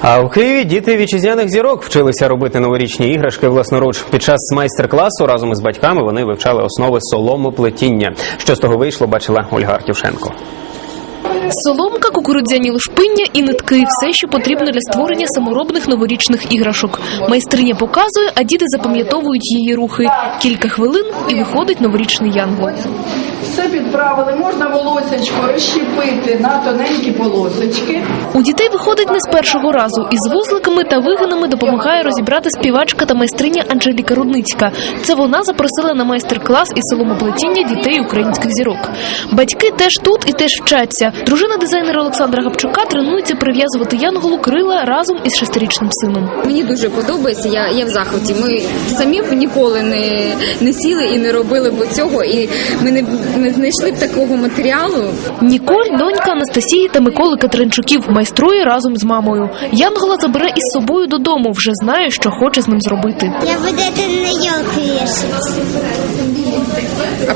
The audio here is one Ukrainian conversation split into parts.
А в Києві діти вітчизняних зірок вчилися робити новорічні іграшки власноруч. Під час майстер-класу разом із батьками вони вивчали основи соломоплетіння. Що з того вийшло, бачила Ольга Артюшенко. Соломка, кукурудзяні лушпиння і нитки – все, що потрібно для створення саморобних новорічних іграшок. Майстриня показує, а діти запам'ятовують її рухи. Кілька хвилин і виходить новорічний янгол. Все підправили, можна волосечко розщепити на тоненькі полосочки. У дітей виходить не з першого разу. Із вузликами та вигинами допомагає розібрати співачка та майстриня Анжеліка Рудницька. Це вона запросила на майстер-клас із соломоплетіння дітей українських зірок. Батьки теж тут і теж вчаться. Дружина дизайнера Олександра Гапчука тренується прив'язувати янголу крила разом із шестирічним сином. Мені дуже подобається. Я, я в захваті. Ми самі б ніколи не, не сіли і не робили б цього. І ми не, не знайшли б такого матеріалу. Ніколь, донька Анастасії та Миколи Катеринчуків, майструє разом з мамою. Янгола забере із собою додому, вже знає, що хоче з ним зробити. Я буду на елку вешать.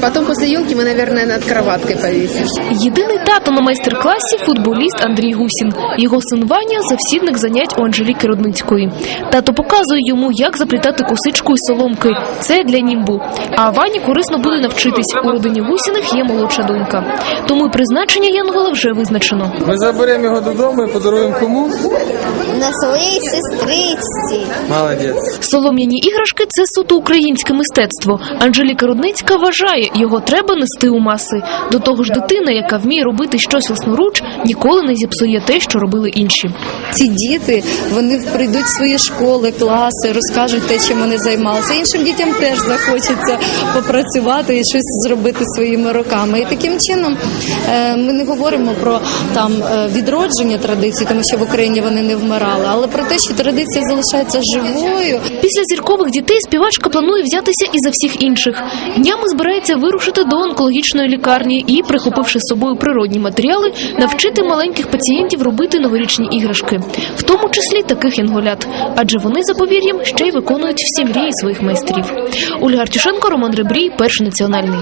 Потом после елки мы, наверное, над кроваткой повесим. Єдиний тато на майстер-класі футболіст Андрій Гусін. Його син Ваня завсідник занять у Анжеліки Рудницької. Тато показує йому, як заплітати косичку із соломки. Це для німбу. А Вані корисно буде навчитись. У родині Гусіних є молодша донька. Тому й призначення Янгола вже визначено. Ми заберемо його додому і подаруємо кому? На своей сестриці. Молодець. Солом'яні іграшки це суто українське мистецтво. Анжеліка Рудницька вважає, його треба нести у маси. До того ж, дитина, яка вміє робити щось власноруч, ніколи не зіпсує те, що робили інші. Ці діти вони прийдуть в свої школи, класи, розкажуть те, чим вони займалися. Іншим дітям теж захочеться попрацювати і щось зробити своїми руками. І таким чином е, ми не говоримо про там е, відродження традицій, тому що в Україні вони не вмирали, але про те, що традиція залишається живою. Після зіркових дітей співачка планує взятися і за всіх інших. Днями збирається вирушити до онкологічної лікарні і, прихопивши з собою природні матеріали, навчити маленьких пацієнтів робити новорічні іграшки, в тому числі таких янголят. Адже вони за повір'ям ще й виконують всі мрії своїх майстрів. Ольга Артюшенко, Роман Ребрій, перший національний.